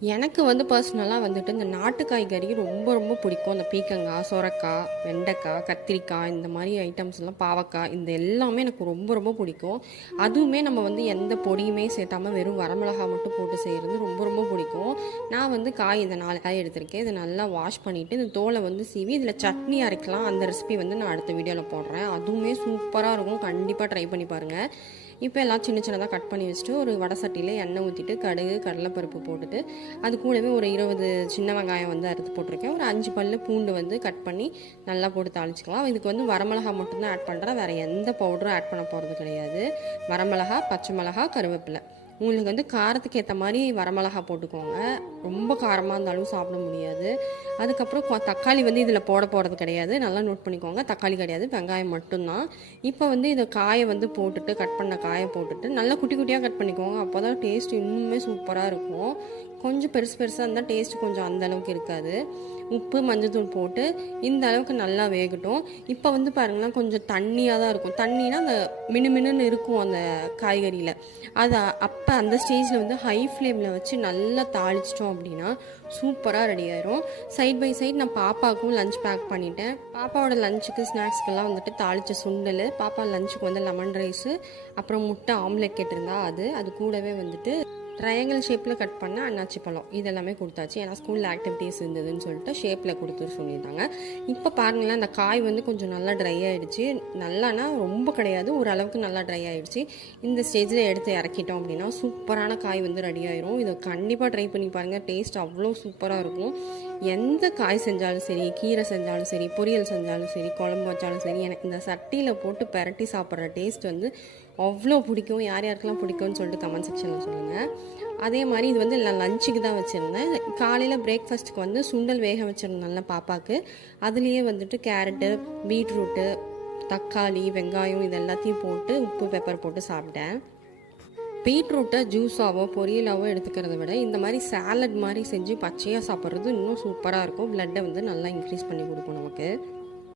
எனக்கு வந்து பர்சனலாக வந்துட்டு இந்த நாட்டு காய்கறி ரொம்ப ரொம்ப பிடிக்கும். அந்த பீக்கங்காய் சொரக்காய் வெண்டைக்காய் கத்திரிக்காய் இந்த மாதிரி ஐட்டம்ஸ் எல்லாம் பாவக்காய் இந்த எல்லாமே எனக்கு ரொம்ப ரொம்ப பிடிக்கும். அதுவுமே நம்ம வந்து எந்த பொடியுமே சேர்த்தாமல் வெறும் வரமிளகா மட்டும் போட்டு செய்கிறது ரொம்ப ரொம்ப பிடிக்கும். நான் வந்து காய் இந்த நாலு காய் எடுத்திருக்கேன். இதை நல்லா வாஷ் பண்ணிவிட்டு இந்த தோலை வந்து சீவி இதில் சட்னி அரைக்கலாம். அந்த ரெசிபி வந்து நான் அடுத்த வீடியோவில் போடுறேன். அதுவுமே சூப்பராக இருக்கும். கண்டிப்பாக ட்ரை பண்ணி பாருங்கள் இப்போ எல்லாம் சின்ன சின்னதாக கட் பண்ணி வச்சுட்டு ஒரு வடை சட்டியில் எண்ணெய் ஊற்றிட்டு கடுகு கடலைப்பருப்பு போட்டுட்டு அது கூடவே ஒரு இருபது சின்ன வெங்காயம் வந்து அறுத்து போட்டிருக்கேன். ஒரு அஞ்சு பல்லு பூண்டு வந்து கட் பண்ணி நல்லா போட்டு தாளிச்சிக்கலாம். இதுக்கு வந்து வரமிளகா மட்டும்தான் ஆட் பண்ணுறேன் வேறு எந்த பவுடரும் ஆட் பண்ண போகிறது கிடையாது. வரமிளகா பச்சை மிளகா கருவேப்பிலை. உங்களுக்கு வந்து காரத்துக்கு ஏற்ற மாதிரி வரமிளகா போட்டுக்கோங்க. ரொம்ப காரமாக இருந்தாலும் சாப்பிட முடியாது. அதுக்கப்புறம் தக்காளி வந்து இதில் போட போகிறது கிடையாது. நல்லா நோட் பண்ணிக்கோங்க. தக்காளி கிடையாது. வெங்காயம் மட்டும்தான். இப்போ வந்து இதை காயை வந்து போட்டுட்டு கட் பண்ண காயை போட்டுட்டு நல்லா குட்டி குட்டியாக கட் பண்ணிக்கோங்க. அப்போ தான் டேஸ்ட் இன்னுமே சூப்பராக இருக்கும். கொஞ்சம் பெருசு பெருசாக இருந்தால் டேஸ்ட் கொஞ்சம் அந்த அளவுக்கு இருக்காது. உப்பு மஞ்சள்தூள் போட்டு இந்த அளவுக்கு நல்லா வேகட்டும். இப்போ வந்து பாருங்களேன் கொஞ்சம் தண்ணியாக தான் இருக்கும். தண்ணினா அந்த மினுமினுன்னு இருக்கும் அந்த காய்கறியில். அது அப்போ அந்த ஸ்டேஜில் வந்து ஹை ஃப்ளேமில் வச்சு நல்லா தாளிச்சிட்டோம் அப்படின்னா சூப்பராக ரெடி ஆயிரும். சைட் பை சைட் நான் பாப்பாவுக்கும் லஞ்ச் பேக் பண்ணிட்டேன். பாப்பாவோட லஞ்சுக்கு ஸ்நாக்ஸ்க்கெல்லாம் வந்துட்டு தாளிச்ச சுண்டல் பாப்பா லஞ்சுக்கு வந்து லெமன் ரைஸு அப்புறம் முட்டை ஆம்லெட் கேட்டிருந்தா அது. அது கூடவே வந்துட்டு ட்ரையாங்கிள் ஷேப்பில் கட் பண்ண அண்ணாச்சி பழம். இதெல்லாமே கொடுத்தாச்சு. ஏன்னா ஸ்கூலில் ஆக்டிவிட்டீஸ் இருந்ததுன்னு சொல்லிட்டு ஷேப்பில் கொடுத்து சொல்லியிருந்தாங்க. இப்போ பாருங்களேன் அந்த காய் வந்து கொஞ்சம் நல்லா ட்ரை ஆகிடுச்சு நல்லானா ரொம்ப கிடையாது. ஓரளவுக்கு நல்லா ட்ரை ஆகிடுச்சு இந்த ஸ்டேஜில் எடுத்து இறக்கிட்டோம் அப்படின்னா சூப்பரான காய் வந்து ரெடி ஆயிரும். இதை கண்டிப்பாக ட்ரை பண்ணி பாருங்கள் டேஸ்ட் அவ்வளோ சூப்பராக இருக்கும். எந்த காய் செஞ்சாலும் சரி கீரை செஞ்சாலும் சரி பொரியல் செஞ்சாலும் சரி குழம்பு வச்சாலும் சரி எனக்கு இந்த சட்டியில் போட்டு பரட்டி சாப்பிட்ற டேஸ்ட் வந்து அவ்வளோ பிடிக்கும். யார் யாருக்கெல்லாம் பிடிக்கும்னு சொல்லிட்டு கமெண்ட் செக்ஷனில் சொல்லுங்கள் அதே மாதிரி இது வந்து நான் லஞ்சுக்கு தான் வச்சுருந்தேன். காலையில் பிரேக்ஃபாஸ்ட்டுக்கு வந்து சுண்டல் வேக வச்சுருந்தேன்ல பாப்பாவுக்கு அதுலேயே வந்துட்டு கேரட்டு பீட்ரூட்டு தக்காளி வெங்காயம் இது எல்லாத்தையும் போட்டு உப்பு பெப்பர் போட்டு சாப்பிட்டேன். பீட்ரூட்டை ஜூஸாவோ பொரியலாவோ எடுத்துக்கிறத விட இந்த மாதிரி சாலட் மாதிரி செஞ்சு பச்சையாக சாப்பிட்றது இன்னும் சூப்பராக இருக்கும். பிளட்டை வந்து நல்லா இன்க்ரீஸ் பண்ணி கொடுக்கும் நமக்கு.